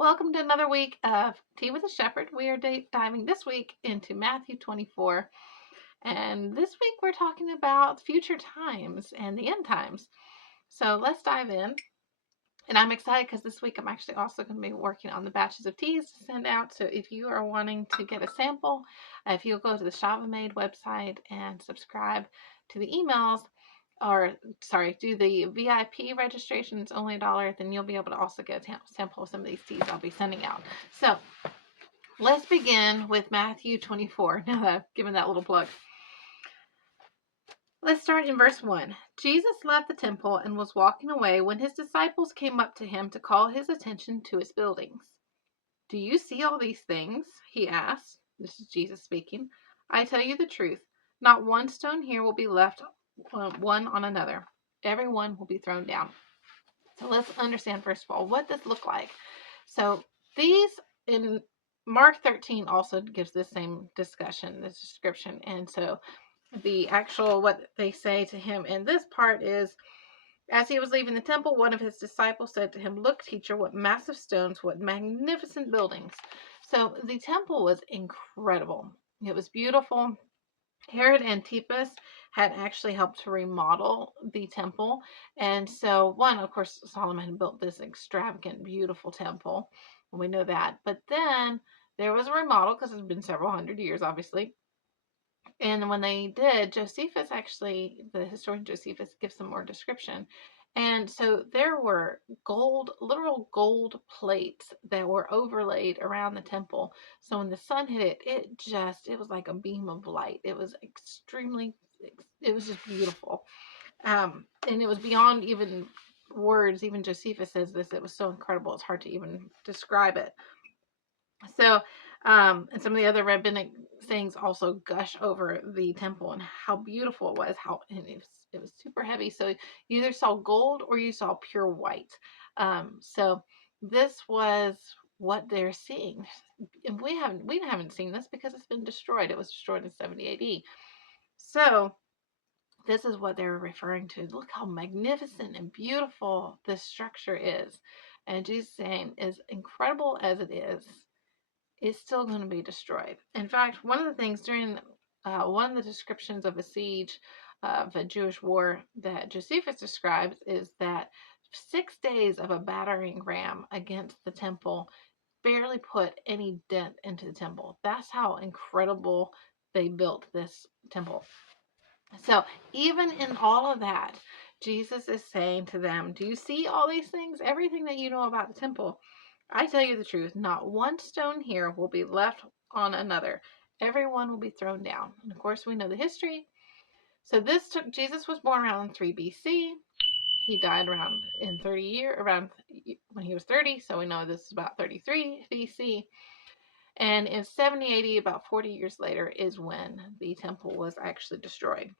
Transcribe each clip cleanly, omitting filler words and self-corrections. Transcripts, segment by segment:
Welcome to another week of Tea with a Shepherd. We are diving this week into Matthew 24. And this week we're talking about future times and the end times. So let's dive in. And I'm excited because this week I'm actually also going to be working on the batches of teas to send out. So if you are wanting to get a sample, if you'll go to the Shavamade website and subscribe to the emails, or sorry, do the VIP registration, it's only $1, then you'll be able to also get a sample of some of these teas I'll be sending out. So let's begin with Matthew 24. Now that I've given that little plug. Let's start in verse 1. Jesus left the temple and was walking away when his disciples came up to him to call his attention to its buildings. Do you see all these things? He asked. This is Jesus speaking. I tell you the truth. Not one stone here will be left one on another. Everyone will be thrown down. So let's understand, first of all, what this look like. So these in Mark 13 also gives this same discussion, this description. And so the actual, what they say to him in this part is, as he was leaving the temple, one of his disciples said to him, "Look, teacher, what massive stones, what magnificent buildings." So the temple was incredible. It was beautiful. Herod Antipas had actually helped to remodel the temple. And so, one, of course, Solomon built this extravagant, beautiful temple. We know that. But then there was a remodel because it's been several hundred years, obviously. And when they did, Josephus actually, the historian Josephus gives some more description. And so there were gold, literal gold plates that were overlaid around the temple. So when the sun hit it, it was like a beam of light. It was it was just beautiful. And it was beyond even words. Even Josephus says this, it was so incredible, it's hard to even describe it. So, and some of the other rabbinic things also gush over the temple and how beautiful it was. And it was super heavy. So you either saw gold or you saw pure white. So this was what they're seeing, and we haven't seen this because it's been destroyed. It was destroyed in 70 A.D. So this is what they're referring to. Look how magnificent and beautiful this structure is. And Jesus saying, as incredible as it is still going to be destroyed. In fact, one of the things during one of the descriptions of a siege of a Jewish war that Josephus describes is that 6 days of a battering ram against the temple barely put any dent into the temple. That's how incredible they built this temple. So even in all of that, Jesus is saying to them, do you see all these things? Everything that you know about the temple? I tell you the truth, not one stone here will be left on another. Everyone will be thrown down. And of course, we know the history. So Jesus was born around 3 BC. He died around around when he was 30. So we know this is about 33 BC. And in 70 AD, about 40 years later, is when the temple was actually destroyed.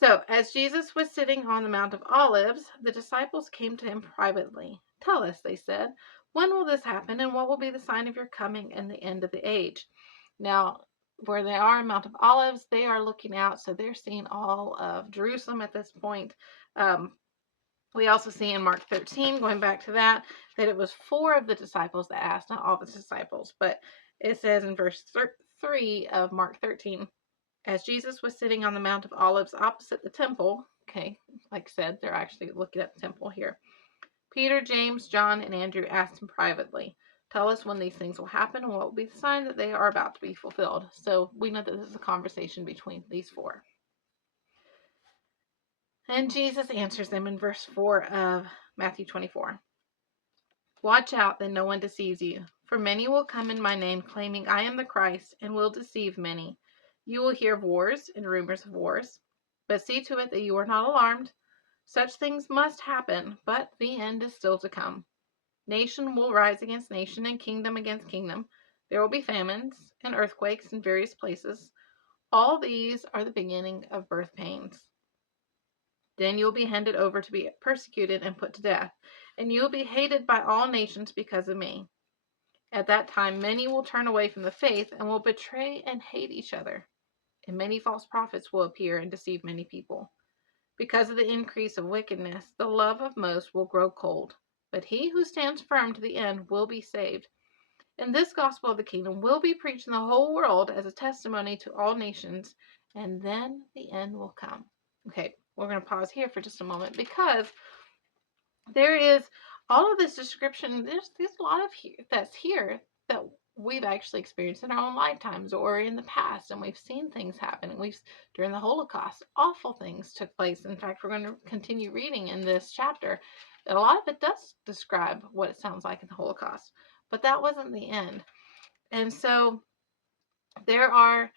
So, as Jesus was sitting on the Mount of Olives, the disciples came to him privately. "Tell us," they said, "when will this happen, and what will be the sign of your coming and the end of the age?" Now, where they are in Mount of Olives, they are looking out, so they're seeing all of Jerusalem at this point. We also see in Mark 13, going back to that it was 4 of the disciples that asked, not all the disciples, but it says in verse 3 of Mark 13, as Jesus was sitting on the Mount of Olives opposite the temple, okay, like I said, they're actually looking at the temple here. Peter, James, John, and Andrew asked him privately, "Tell us when these things will happen and what will be the sign that they are about to be fulfilled." So we know that this is a conversation between these 4. And Jesus answers them in verse 4 of Matthew 24. "Watch out that no one deceives you, for many will come in my name claiming I am the Christ and will deceive many. You will hear of wars and rumors of wars, but see to it that you are not alarmed. Such things must happen, but the end is still to come. Nation will rise against nation and kingdom against kingdom. There will be famines and earthquakes in various places. All these are the beginning of birth pains. Then you will be handed over to be persecuted and put to death, and you will be hated by all nations because of me. At that time, many will turn away from the faith and will betray and hate each other. And many false prophets will appear and deceive many people. Because of the increase of wickedness, the love of most will grow cold, but he who stands firm to the end will be saved. And this gospel of the kingdom will be preached in the whole world as a testimony to all nations, and then the end will come. Okay, we're going to pause here for just a moment because there is all of this description. There's a lot of that's here that we've actually experienced in our own lifetimes or in the past, and we've seen things happen. And during the Holocaust, awful things took place. In fact, we're going to continue reading in this chapter that a lot of it does describe what it sounds like in the Holocaust, but that wasn't the end. And so there are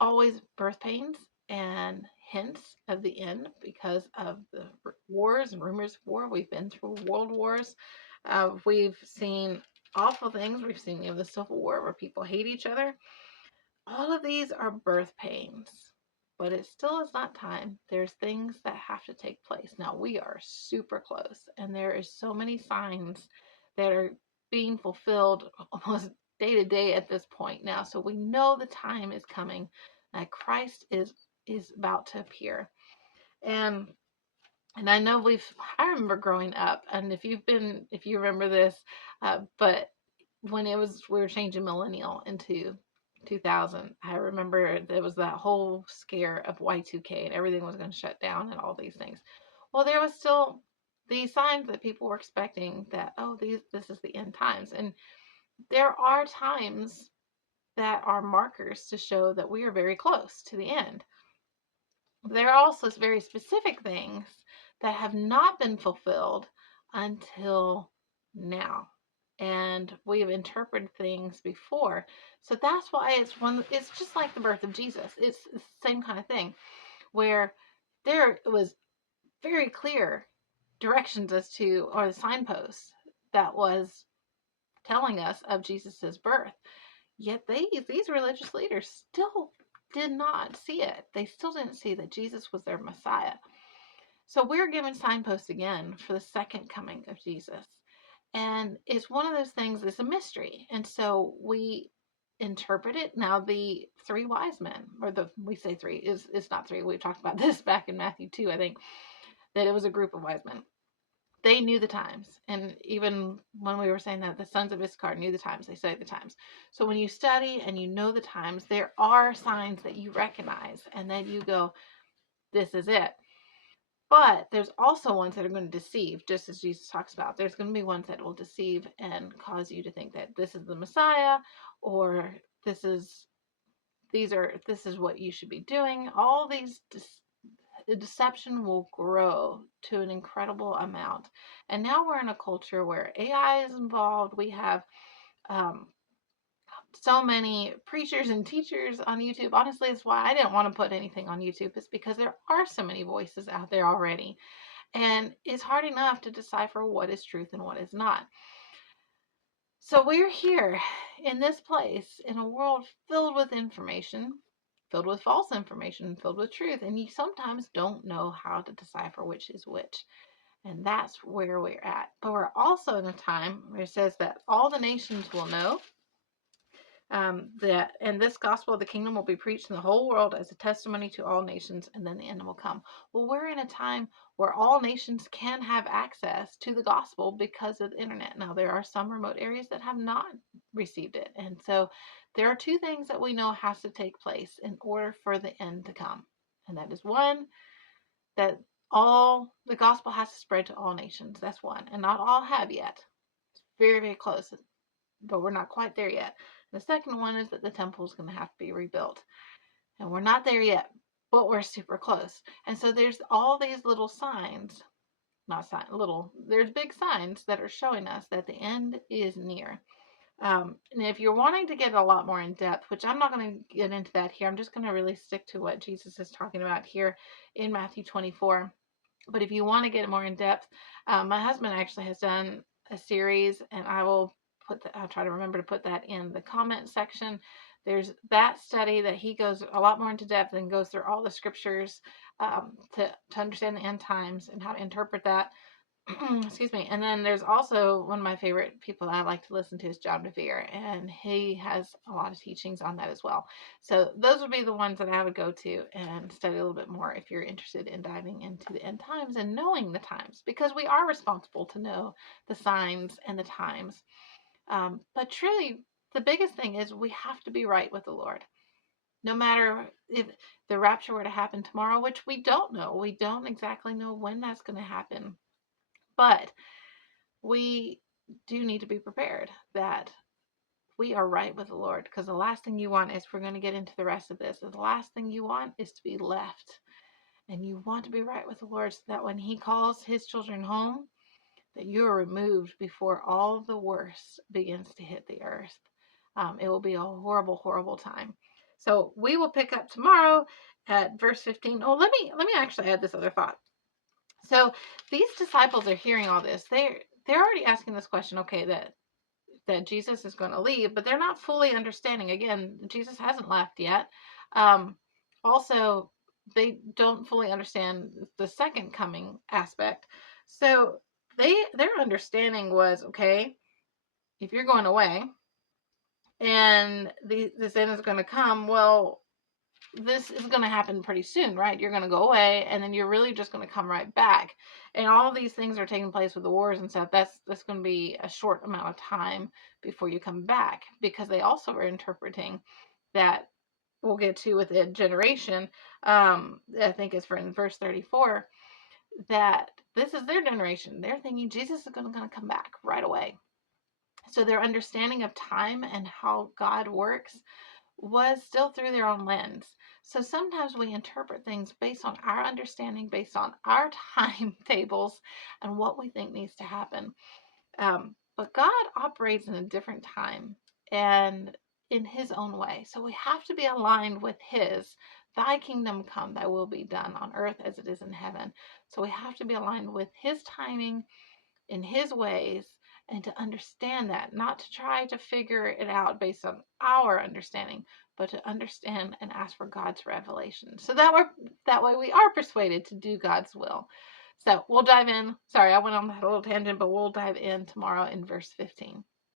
always birth pains and hints of the end because of the wars and rumors of war. We've been through world wars. We've seen awful things. We've seen the Civil War where people hate each other. All of these are birth pains, but it still is not time. There's things that have to take place. Now we are super close, and there is so many signs that are being fulfilled almost day to day at this point now. So we know the time is coming, that Christ is about to appear. And I know I remember growing up, and if you remember this, but when we were changing millennial into 2000, I remember there was that whole scare of Y2K and everything was going to shut down and all these things. Well, there was still these signs that people were expecting that, this is the end times. And there are times that are markers to show that we are very close to the end. There are also very specific things that have not been fulfilled until now. And we have interpreted things before. So that's why it's just like the birth of Jesus. It's the same kind of thing where there was very clear directions as to, or the signposts that was telling us of Jesus's birth. Yet these religious leaders still did not see it. They still didn't see that Jesus was their Messiah. So we're given signposts again for the second coming of Jesus. And it's one of those things, it's a mystery. And so we interpret it. Now the three wise men, we say three, it's not three. We talked about this back in Matthew 2, I think, that it was a group of wise men. They knew the times. And even when we were saying that the sons of Issachar knew the times, they studied the times. So when you study and you know the times, there are signs that you recognize and then you go, this is it. But there's also ones that are going to deceive, just as Jesus talks about. There's going to be ones that will deceive and cause you to think that this is the Messiah, or this is what you should be doing. All these the deception will grow to an incredible amount. And now we're in a culture where AI is involved. We have so many preachers and teachers on YouTube. Honestly, it's why I didn't want to put anything on YouTube. It's because there are so many voices out there already. And it's hard enough to decipher what is truth and what is not. So we're here in this place in a world filled with information, filled with false information, filled with truth. And you sometimes don't know how to decipher which is which. And that's where we're at. But we're also in a time where it says that all the nations will know and this gospel of the kingdom will be preached in the whole world as a testimony to all nations, and then the end will come. Well, we're in a time where all nations can have access to the gospel because of the internet. Now, there are some remote areas that have not received it. And so there are two things that we know has to take place in order for the end to come. And that is one, that all the gospel has to spread to all nations. That's one. And not all have yet. It's very, very close, but we're not quite there yet. The second one is that the temple is going to have to be rebuilt. And we're not there yet, but we're super close. And so there's all these little signs, there's big signs that are showing us that the end is near. And if you're wanting to get a lot more in depth, which I'm not going to get into that here, I'm just going to really stick to what Jesus is talking about here in Matthew 24. But if you want to get more in depth, my husband actually has done a series, and I'll try to remember to put that in the comment section. There's that study that he goes a lot more into depth and goes through all the scriptures to understand the end times and how to interpret that. Excuse me. And then there's also one of my favorite people that I like to listen to is John Bevere, and he has a lot of teachings on that as well. So those would be the ones that I would go to and study a little bit more if you're interested in diving into the end times and knowing the times, because we are responsible to know the signs and the times. But truly, the biggest thing is we have to be right with the Lord. No matter if the rapture were to happen tomorrow, which we don't know, we don't exactly know when that's going to happen. But we do need to be prepared that we are right with the Lord, because the last thing you want is, we're going to get into the rest of this, the last thing you want is to be left. And you want to be right with the Lord so that when he calls his children home, that you are removed before all of the worst begins to hit the earth. It will be a horrible, horrible time. So we will pick up tomorrow at verse 15. Oh, let me actually add this other thought. So these disciples are hearing all this. They're already asking this question, okay, that Jesus is going to leave, but they're not fully understanding. Again, Jesus hasn't left yet. Also, they don't fully understand the second coming aspect. So their understanding was, okay, if you're going away and this end is going to come, well, this is going to happen pretty soon, right? You're going to go away, and then you're really just going to come right back. And all these things are taking place with the wars and stuff. That's going to be a short amount of time before you come back, because they also were interpreting that, we'll get to with the generation. I think it's for in verse 34, that this is their generation. They're thinking Jesus is going to come back right away. So their understanding of time and how God works was still through their own lens. So sometimes we interpret things based on our understanding, based on our timetables and what we think needs to happen. But God operates in a different time and in his own way. So we have to be aligned with his. Thy kingdom come, thy will be done on earth as it is in heaven. So we have to be aligned with his timing, in his ways, and to understand that, not to try to figure it out based on our understanding, but to understand and ask for God's revelation. So that way we are persuaded to do God's will. So we'll dive in. Sorry, I went on that little tangent, but we'll dive in tomorrow in verse 15.